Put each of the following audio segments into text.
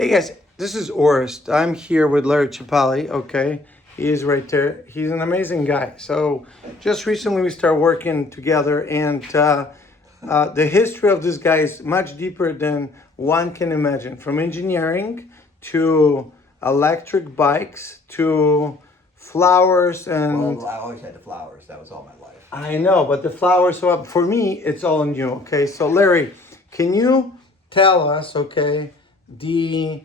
Hey guys, this is Orest. I'm here with Larry Chipali. Okay, he is right there. He's an amazing guy. So, just recently we started working together, and the history of this guy is much deeper than one can imagine. From engineering to electric bikes to flowers and. Well, I always had the flowers. That was all my life. I know, but the flowers. So for me, it's all new. Okay, so Larry, can you tell us? Okay, the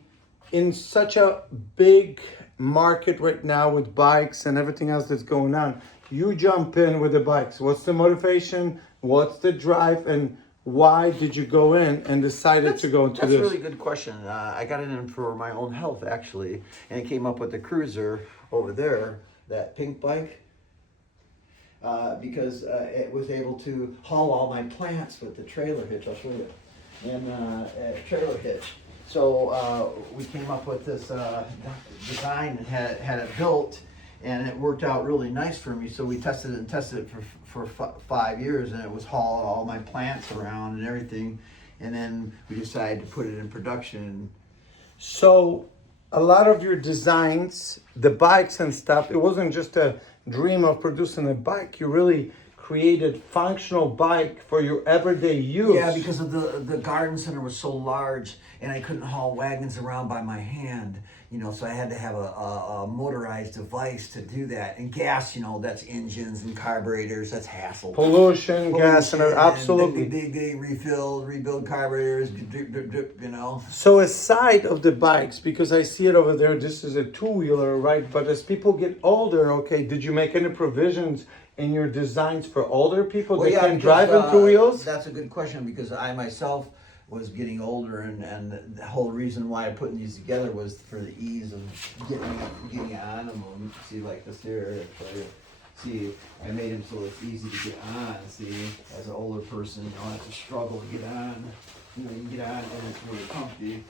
in such a big market right now with bikes and everything else that's going on, you jump in with the bikes. What's the motivation? What's the drive? And why did you go in and decided to go into That's this? a really good question. I got it in for my own health, actually, and came up with the Cruiser over there, that pink bike, because it was able to haul all my plants with the trailer hitch. I'll show you. And trailer hitch. So we came up with this design and had it built, and it worked out really nice for me. So we tested it for 5 years, and it was hauling all my plants around and everything. And then we decided to put it in production. So, a lot of your designs, the bikes and stuff, it wasn't just a dream of producing a bike. You really created functional bike for your everyday use. Yeah, because of the garden center was so large, and I couldn't haul wagons around by my hand, so I had to have a motorized device to do that. And gas, that's engines and carburetors, that's hassle. Pollution, gas, and absolutely. They rebuild carburetors, drip, drip, drip, So aside of the bikes, because I see it over there, this is a two-wheeler, right? But as people get older, okay, did you make any provisions in your designs for older people that can drive in two wheels? That's a good question, because I myself was getting older, and the whole reason why I put these together was for the ease of getting on them. See, like this here, see, I made them so it's easy to get on. See, as an older person, you don't have to struggle to get on. You can get on, and it's really comfy.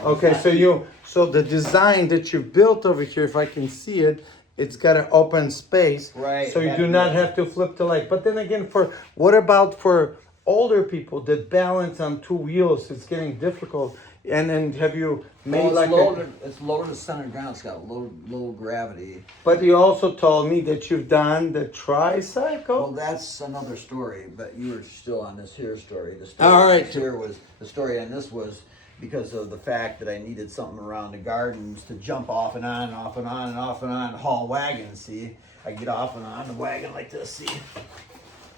Okay, so the design that you built over here, if I can see it, it's got an open space, right? So you do not have to flip the leg. But then again, what about for older people that balance on two wheels? It's getting difficult. And then have you made it's lower to center ground. It's got low gravity. But you also told me that you've done the tricycle. Well, that's another story. But you were still on this here story. The story all right. The story on this was because of the fact that I needed something around the gardens to jump off and on, off and on, and off and on, haul wagons. See, I get off and on the wagon like this. See,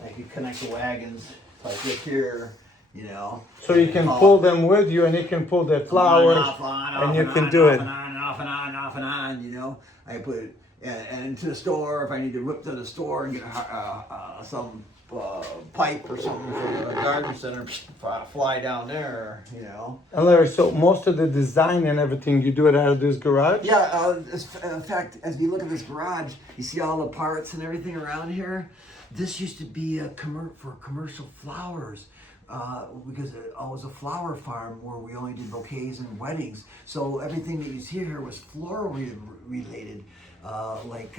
I can connect the wagons like this here. So you can pull them with you, and you can pull the flowers, and you can do it. Off and on. I put it and into the store if I need to whip to the store and get some pipe or something for the garden center, fly down there. And Larry, so most of the design and everything, you do it out of this garage? Yeah. In fact, as you look at this garage, you see all the parts and everything around here. This used to be for commercial flowers. Because it was a flower farm where we only did bouquets and weddings. So everything that you see here was floral related, like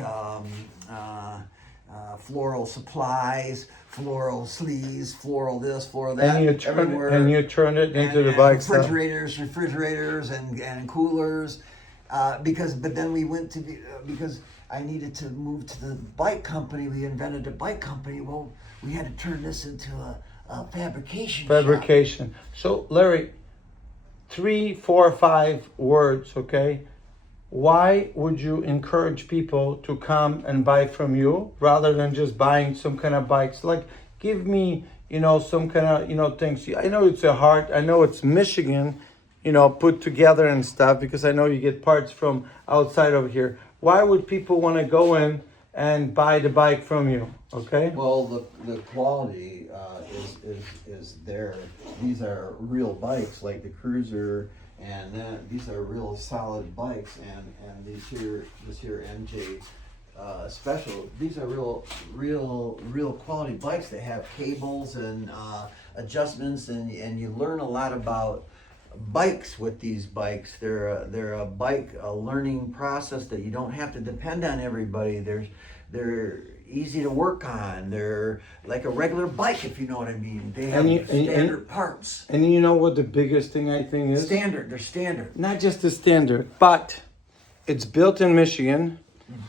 floral supplies, floral sleeves, floral this, floral that. And you turn it into the bike stuff. Refrigerators and coolers. But then we went to because I needed to move to the bike company. We invented a bike company. Well, we had to turn this into a fabrication shop. So Larry, 3, 4, 5 words, okay? Why would you encourage people to come and buy from you rather than just buying some kind of bikes? Like, give me, some kind of, things. I know it's I know it's Michigan, put together and stuff, because I know you get parts from outside of here. Why would people want to go in and buy the bike from you? Okay. Well, the quality is there. These are real bikes, like the Cruiser, and then these are real solid bikes, and this here MJ Special. These are real quality bikes. They have cables and adjustments, and you learn a lot about bikes with these bikes. They're a learning process that you don't have to depend on everybody. easy to work on. They're like a regular bike, if you know what I mean. They have And standard parts. And you know what the biggest thing I think is? Standard. They're standard. Not just the standard, but it's built in Michigan.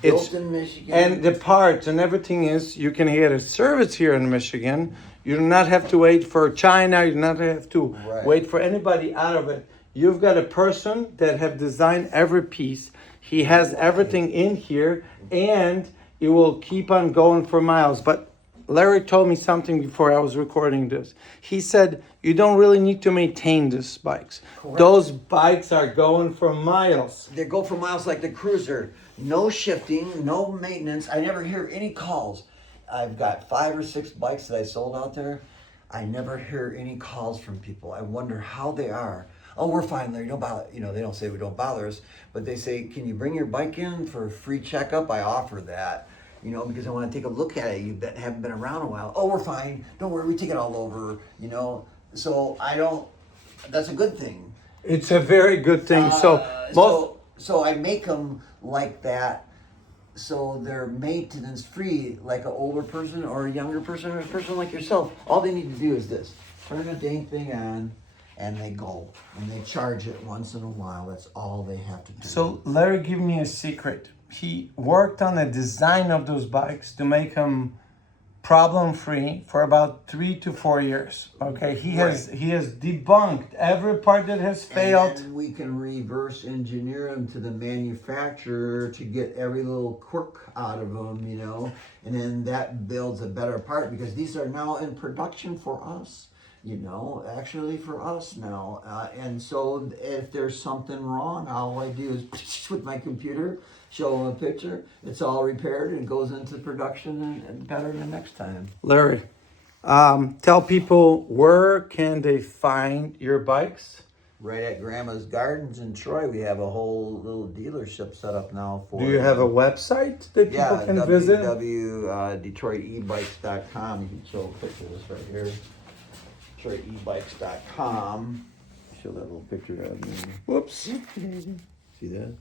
Built in Michigan. And the parts and everything is, you can get a service here in Michigan. You do not have to wait for China. You do not have to wait for anybody out of it. You've got a person that have designed every piece. He has everything in here, and it will keep on going for miles. But Larry told me something before I was recording this. He said, you don't really need to maintain these bikes. Correct. Those bikes are going for miles. They go for miles like the Cruiser. No shifting, no maintenance. I never hear any calls. I've got 5 or 6 bikes that I sold out there. I never hear any calls from people. I wonder how they are. Oh, we're fine, Larry. Don't bother. You know, they don't say we don't bother us, but they say, can you bring your bike in for a free checkup? I offer that, you know, because I want to take a look at it. You haven't been around a while. Oh, we're fine. Don't worry. We take it all over, you know. So I don't, that's a good thing. It's a very good thing. So I make them like that, so they're maintenance free, like an older person or a younger person or a person like yourself. All they need to do is this: turn the dang thing on, and they go, and they charge it once in a while. That's all they have to do. So Larry gave me a secret. He worked on the design of those bikes to make them problem-free for about 3 to 4 years. Okay, he has debunked every part that has failed. And then we can reverse engineer them to the manufacturer to get every little quirk out of them, you know, and then that builds a better part, because these are now in production for us. You know, actually for us now. And so if there's something wrong, all I do is with my computer, show them a picture, it's all repaired and goes into production and better the next time. Larry, tell people, where can they find your bikes? Right at Grandma's Gardens in Troy, we have a whole little dealership set up now for. Do you have a website that people can visit? www.detroitebikes.com. You can show a picture of this right here. DetroitEbikes.com. Show that little picture of me. Whoops. See that?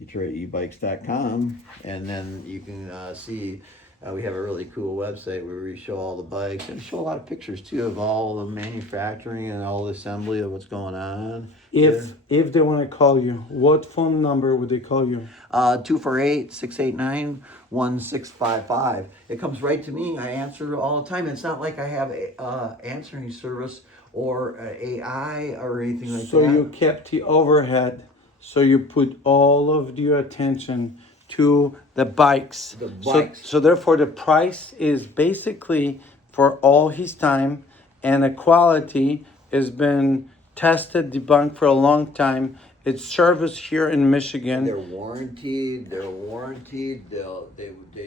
DetroitEbikes.com. And then you can see we have a really cool website where we show all the bikes and show a lot of pictures too of all the manufacturing and all the assembly of what's going on. If they want to call you, what phone number would they call you? 248-689-1655. It comes right to me. I answer all the time. It's not like I have a answering service or AI or anything like that. So you kept the overhead. So you put all of your attention to the bikes. The bikes. So therefore the price is basically for all his time, and the quality has been tested, debunked for a long time. It's serviced here in Michigan. They're warranted. They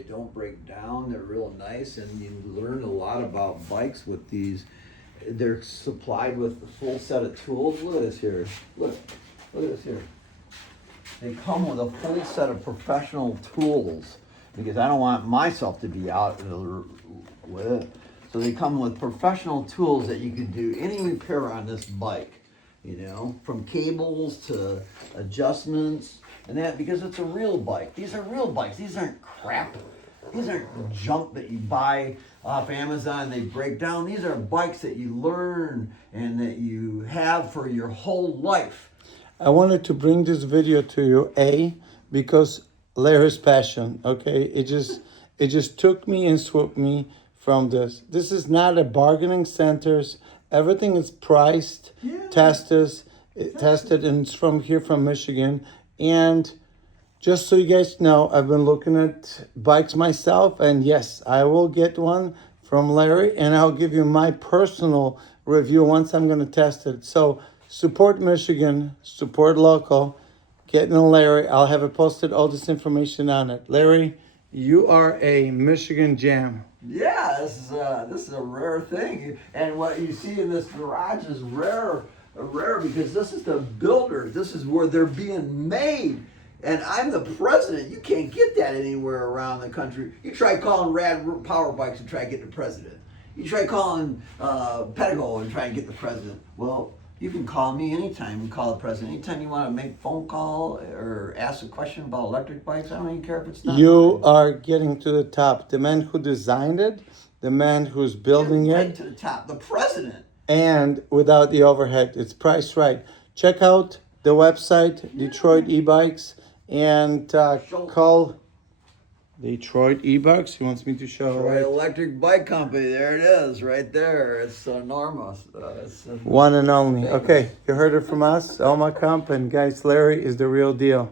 don't break down. They're real nice, and you learn a lot about bikes with these. They're supplied with a full set of tools. Look at this here. Look at this here. They come with a full set of professional tools, because I don't want myself to be out with it. So they come with professional tools that you can do any repair on this bike, you know, from cables to adjustments and that, because it's a real bike. These are real bikes. These aren't crap. These aren't junk that you buy off Amazon, they break down. These are bikes that you learn and that you have for your whole life. I wanted to bring this video to you, because Larry's passion, okay? It just took me and swooped me from this. This is not a bargaining centers. Everything is priced, tested, and it's from here from Michigan. And just so you guys know, I've been looking at bikes myself, and yes, I will get one from Larry, and I'll give you my personal review once I'm gonna test it. So support Michigan, support local, get in Larry. I'll have it posted, all this information on it. Larry, you are a Michigan gem. Yeah, this is a rare thing, and what you see in this garage is rare because this is the builder. This is where they're being made, and I'm the president. You can't get that anywhere around the country. You try calling Rad Power Bikes and try to get the president. You try calling Pedigo and try and get the president. Well, You can call me anytime. You can call the president anytime you want to make a phone call or ask a question about electric bikes. I don't even care if it's not You mine. are getting to the top. The man who designed it, the man who's building Right it, to the top. The president. and without the overhead. It's priced right. Check out the website, Detroit E-Bikes, and call Detroit E-Bikes. He wants me to show. Detroit Electric Bike Company. There it is, right there. It's enormous. One and only. Famous. Okay, you heard it from us, Elma Kump, and guys, Larry is the real deal.